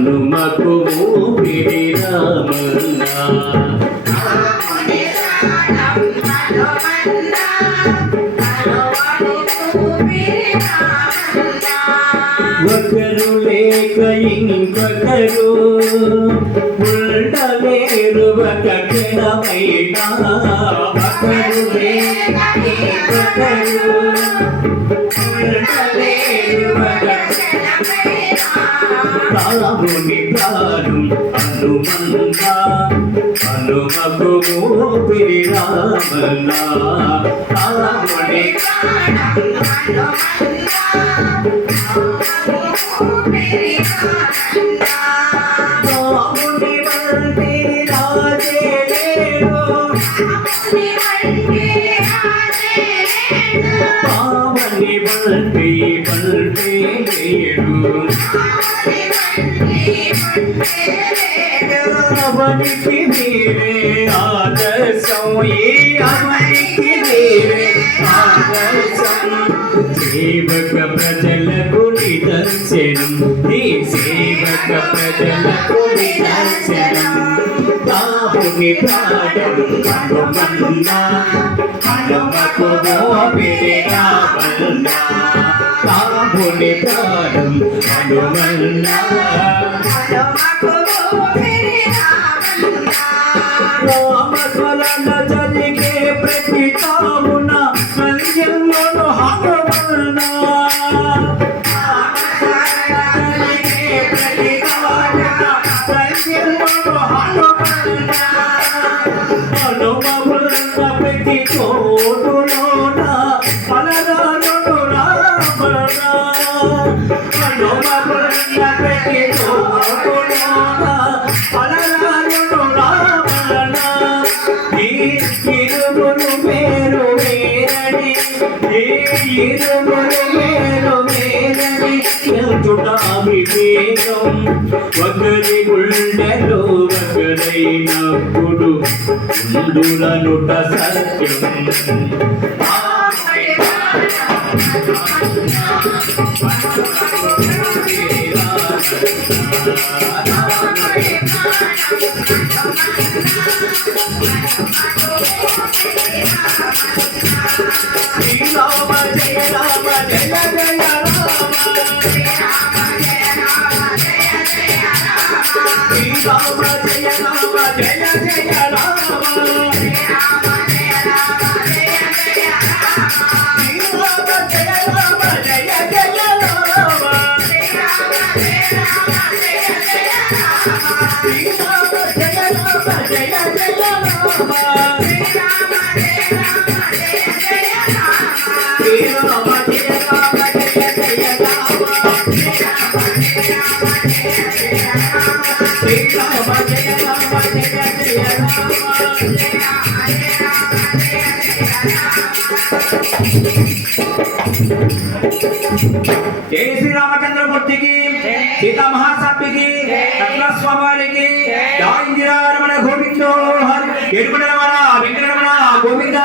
హనుమకు ఊపిరి రామన్నా ఒకరు లేక ఇంకొకరు ఉండలేరు ఒక క్షణమైనా ఒకరు లేక ఇంకొకరు ఉండలేరు ఒక రాముని ప్రాణం హనుమన్నా హనుమకు ఊపిరి రామన్నా రాముని రాముని వంటి రాజే లేడు రాముని వంటి లేడు అవనికి నీవే ఆదర్శం ఈ అవనికి నీవే ఆదర్శం సేవక ప్రజలకు నిదర్శనం నీ సేవక ప్రజలకు నిదర్శనం రాముని ప్రాణం హనుమన్నా హనుమకు ఊపిరి రామన్నా రాముని ప్రాణం హనుమన్నా రామస్మరణ జరిగే ప్రతి తామున సంజన్మను హనుమన్నా ప్రతి తామున సంజన్మను హనుమన్నా హనుమన్న ప్రతి చోటులోన పలరానుడు రామన్నా హనుమన్న ప్రతి చోటులోన పలరానుడు రామన్నా ఈ ఇరువురు వేరు వేరని ఈ ఇరువురు వేరు వేరని చుటాభిషేకం ఒకరి గుండెలో ఒకరైనప్పుడు ఉండులనుట సత్యం శ్రీరామ జయ రామ జయ జయ రామ శ్రీరామ జయ రామ జయ జయ రామ జై శ్రీరామచంద్రమూర్తికి సీతా మహాసభ్యకి రత్నస్వామి వారికి జై ఇందిరా రమణ గోవిందో హరి వెంకటరమణ గోవింద